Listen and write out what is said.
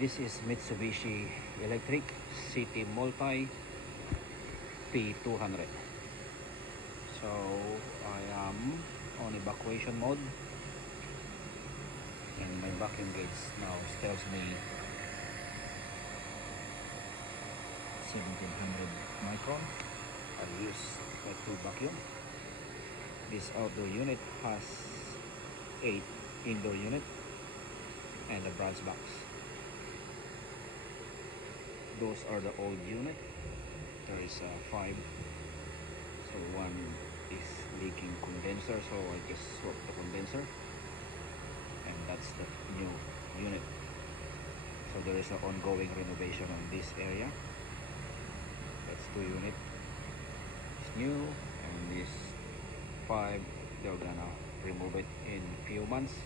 This is Mitsubishi Electric City Multi P200. So I am on evacuation mode, and my vacuum gauge now tells me 1700 micron. I use my tool vacuum. This outdoor unit has 8 indoor unit and a brass box. Those are the old unit. There is 5. So one is leaking condenser, so I just swap the condenser, and that's the new unit. So there is an ongoing renovation on this area. That's 2 unit. It's new, and this 5 they're gonna remove it in few months.